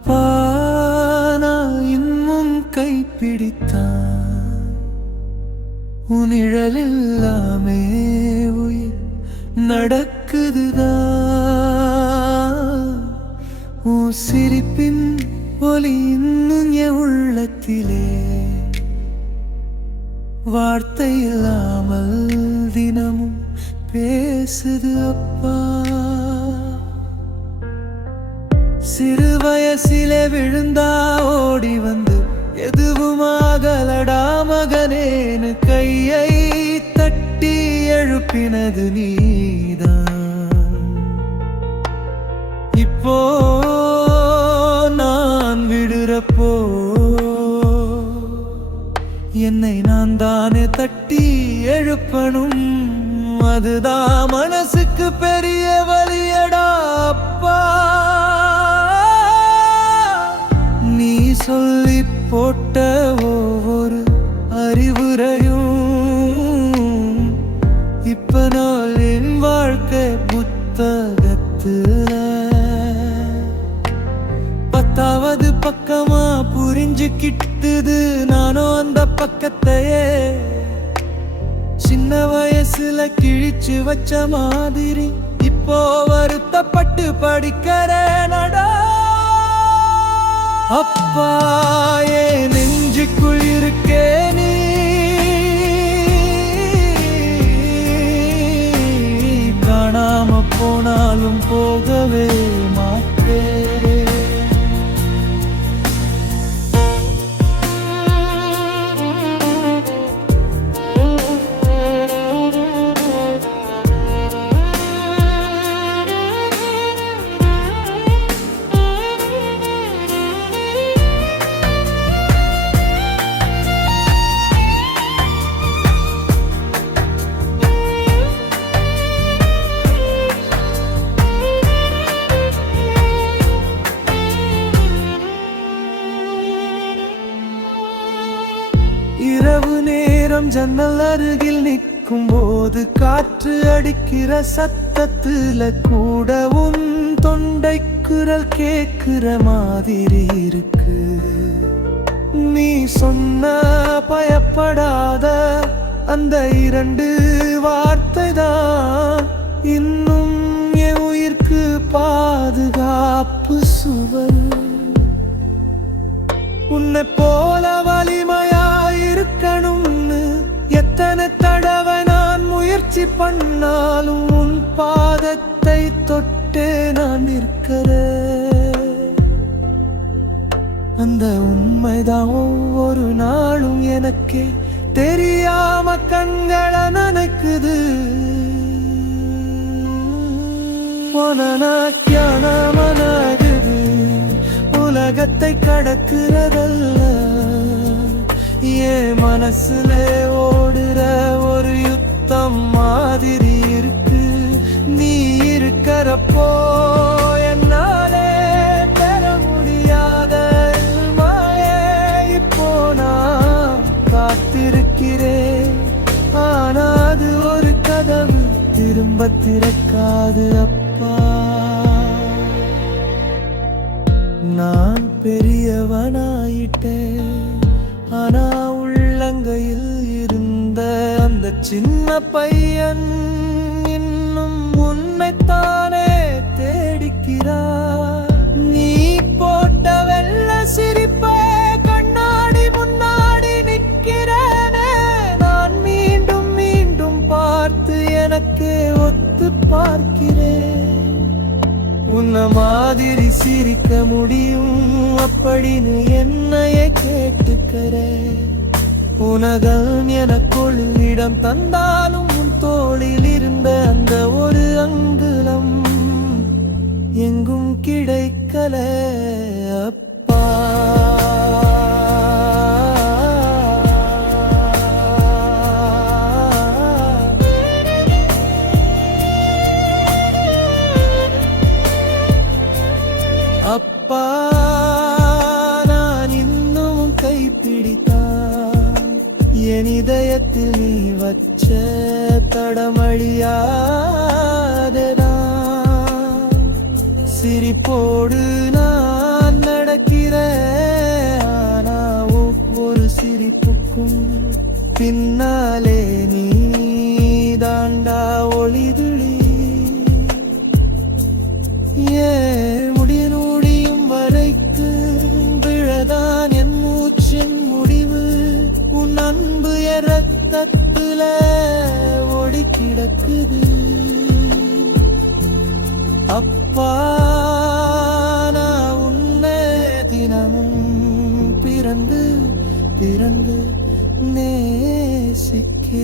அப்பா நான் இன்னும் கைப்பிடித்தான் உன் நிழலில்லாமே உயிர் நடக்குதுதான் உன் சிரிப்பின் ஒலி இன்னும் என் உள்ளத்திலே வார்த்தை இல்லாமல் தினமும் பேசுது அப்பா சிறு வயசிலே விழுந்தா ஓடி வந்து எதுவுமாகலடா மகனேனு கையை தட்டி எழுப்பினது நீதான் இப்போ நான் விடுறப்போ என்னை நான் தானே தட்டி எழுப்பணும் அதுதான் மனசுக்கு பெரிய வலியடா அப்பா நீ சொல்லி போட்ட ஒவ்வொரு அறிவுரையும் இப்ப நான் என் வாழ்க்கை புத்தகத்துல 10வது பக்கமா புரிஞ்சுக்கிட்டுது நானும் அந்த பக்கத்தையே சின்ன வயசுல கிழிச்சு வச்ச மாதிரி இப்போ வருத்தப்பட்டு படிக்கிறேனடா அப்பா என் நெஞ்சுக்குள் இருக்கே நீ காணாம போனாலும் போகவே மாட்டேன் இரவு நேரம் ஜன்னல் அருகில் நிற்கும் போது காற்று அடிக்கிற சத்தத்துல கூடவும் தொண்டை குரல் கேட்கிற மாதிரி இருக்கு நீ சொன்ன பயப்படாத அந்த 2 வார்த்தை தான் இன்னும் என் உயிர்க்கு பாதுகாப்பு சுவர் உன்னை போல வலிமையாயிருக்கணும்னு எத்தனை தடவை நான் முயற்சி பண்ணாலும் உன் பாதத்தை தொட்டே நான் நிற்கிறேன் அந்த உண்மைதான் ஒவ்வொரு நாளும் எனக்கே தெரியாம கண்களை நனைக்குது மனநாக்கியானமனாகுது உலகத்தை கடக்கிறதல்ல என் மனசுல ஓடுற ஒரு யுத்தம் மாதிரி இருக்கு நீ இருக்கிறப்போ என்னாலே பெற முடியாத மாயே இப்போ நான் காத்திருக்கிறேன் ஆனா அது ஒரு கதவு திரும்ப திறக்காது அப்பா நான் பெரியவனாயிட்டேன் ஆனா உள்ளங்கையில் இருந்த அந்த சின்ன பையன் இன்னும் உன்னைத்தானே தேடிக்கிறார் நீ போட்ட வெள்ள சிரிப்பை கண்ணாடி முன்னாடி நிற்கிறேனே நான் மீண்டும் மீண்டும் பார்த்து எனக்கு ஒத்து பார்க்கிறேன் உன்ன மாதிரி சிரிக்க முடியும் அப்படின்னு என்னையே கேட்டுக்கிறேன் உனகள் எனக்குள் இடம் தந்தாலும் உன் தோளில் இருந்த அந்த ஒரு அங்குலம் எங்கும் கிடைக்கல அப்பா அப்பா நான் இன்னும் கைப்பிடித்தான் என் இதயத்தில் நீ வச்ச தடமழியாததான் சிரிப்போடு நான் இருக்கும் பின்னாலே நீ தாண்டா ஒளிதுளி முடியும் வரைக்கு விழதான் என் மூச்சின் முடிவு உன் அன்பு ரத்தத்துல ஓடி கிடக்குது அப்பா நான் உன்னை தினமும் பிறந்து பிறந்து நேசிக்கிறேன்